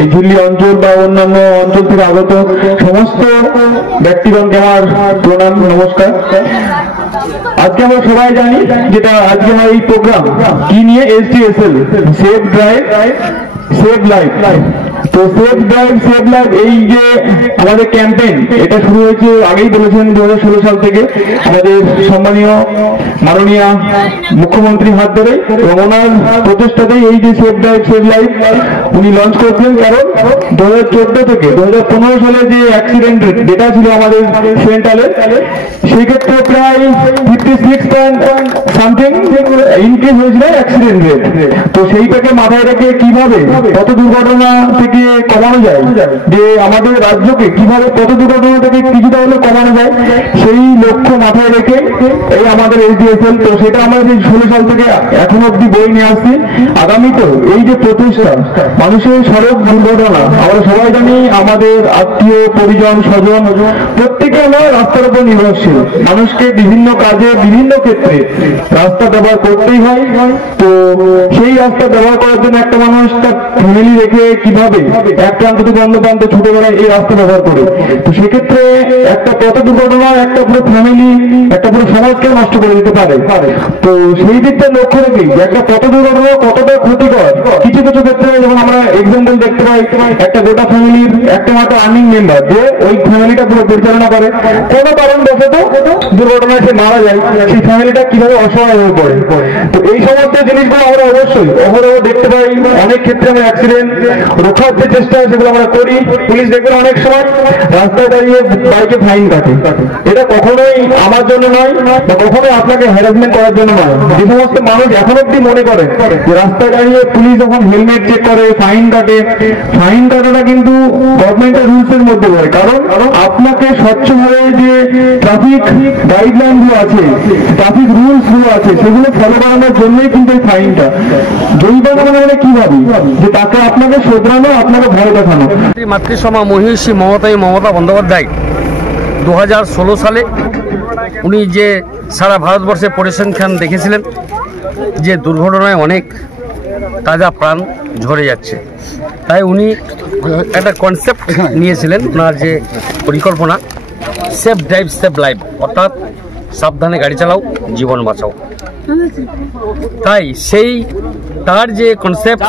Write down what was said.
এই ঝিল্লি অঞ্চল বা অন্যান্য অঞ্চল থেকে আগত সমস্ত ব্যক্তিগণকে আমার প্রণাম, নমস্কার। আজকে আমরা সবাই জানি যেটা আজকে আমার এই প্রোগ্রাম কি নিয়ে, SDSL, save drive save life. তো সেভ ড্রাইভ সেভ লাইফ এই যে আমাদের ক্যাম্পেইন, এটা শুরু হয়েছে আগেই বলেছেন 2016 সাল থেকে আমাদের সম্মানীয় মাননীয় মুখ্যমন্ত্রী হাত ধরে, এবং ওনার প্রচেষ্টাতেই এই যে সেভ ড্রাইভ সেভ লাইফ উনি লঞ্চ করেছিলেন। কারণ 2014 থেকে 2015 সালে যে অ্যাক্সিডেন্ট ডেটা ছিল আমাদের সেন্ট্রালে, সেই ক্ষেত্রে প্রায় 56 ইনক্রিজ হয়েছিল অ্যাক্সিডেন্ট রেট। তো সেইটাকে মাথায় রেখে কিভাবে কত দুর্ঘটনা থেকে কমানো যায়, যে আমাদের রাজ্যকে কিভাবে কত দুর্ঘটনা থেকে কিছুটা হলে কমানো যায়, সেই লক্ষ্য মাথায় রেখে এই আমাদের SDSL। তো সেটা আমরা 16 সাল থেকে এখন অব্দি বই নিয়ে আসছি। আগামীতেও এই যে প্রচেষ্টা, মানুষের সড়ক দুর্ঘটনা, আমরা সবাই জানি আমাদের আত্মীয় পরিজন স্বজন প্রত্যেকে আমরা রাস্তার উপর নির্ভরশীল। মানুষকে বিভিন্ন কাজে বিভিন্ন ক্ষেত্রে রাস্তা ব্যবহার করতেই হয়। তো সেই রাস্তা ব্যবহার করার জন্য একটা মানুষ তার ফ্যামিলি রেখে কিভাবে এক প্রান্ত থেকে অন্য প্রান্তে ছুটে বেড়ায় এই রাস্তা ব্যবহার করে। তো সেক্ষেত্রে একটা পথ দুর্ঘটনা একটা পুরো ফ্যামিলি, একটা পুরো সমাজকে নষ্ট করে দিতে পারে। তো সেই দিকটা লক্ষ্য রেখেই একটা পথ দুর্ঘটনা কতটা ক্ষতিকর, কিছু কিছু ক্ষেত্রে যেমন আমরা এক্সাম্পল দেখতে পাই, একটা গোটা ফ্যামিলির একটা মাত্র আর্নিং মেম্বার যে ওই ফ্যামিলিটা পুরো পরিচালনা করে, কোনো কারণ বশত দুর্ঘটনায় সে মারা যায়, সেই ফ্যামিলিটা কিভাবে অসহায় হয়ে পড়ে। তো এই সমস্ত জিনিসগুলো আমরা অবশ্যই অহরহ দেখতে পাই। অনেক ক্ষেত্রে আমরা অ্যাক্সিডেন্ট রোখার যে চেষ্টা সেগুলো আমরা করি। পুলিশ দেখবেন অনেক সময় রাস্তায় দাঁড়িয়ে বাইকে ফাইন কাটে। এটা কখনোই আমার জন্য নয়, বা কখনোই আপনাকে হ্যারাসমেন্ট করার জন্য নয়। যে সমস্ত মানুষ এখন অব্দি মনে করে যে রাস্তায় দাঁড়িয়ে পুলিশ যখন হেলমেট চেক করে ফাইন কাটে, ফাইন কাটাটা কিন্তু গভর্নমেন্টের রুলস এর মধ্যে পড়ে। কারণ আপনাকে স্বচ্ছভাবে যে ট্রাফিক গাইডলাইন গুলো আছে, ট্রাফিক রুলস গুলো আছে, সেগুলো ফলো করানোর জন্যই কিন্তু এই ফাইনটা। জরিমানা মানে কি ভাবি যে তাকে আপনাকে শোধরানো, আপনাকে ভয় দেখানো। মাতৃসমা মহিষী মমতা বন্দ্যোপাধ্যায় 2016 সালে উনি যে সারা ভারতবর্ষে পরিসংখ্যান দেখেছিলেন যে দুর্ঘটনায় অনেক তাজা প্রাণ ঝরে যাচ্ছে, তাই উনি একটা কনসেপ্ট নিয়েছিলেন। ওনার যে পরিকল্পনা সেফ ড্রাইভ সেভ লাইফ, অর্থাৎ সাবধানে গাড়ি চালাও জীবন বাঁচাও। তাই সেই তার যে কনসেপ্ট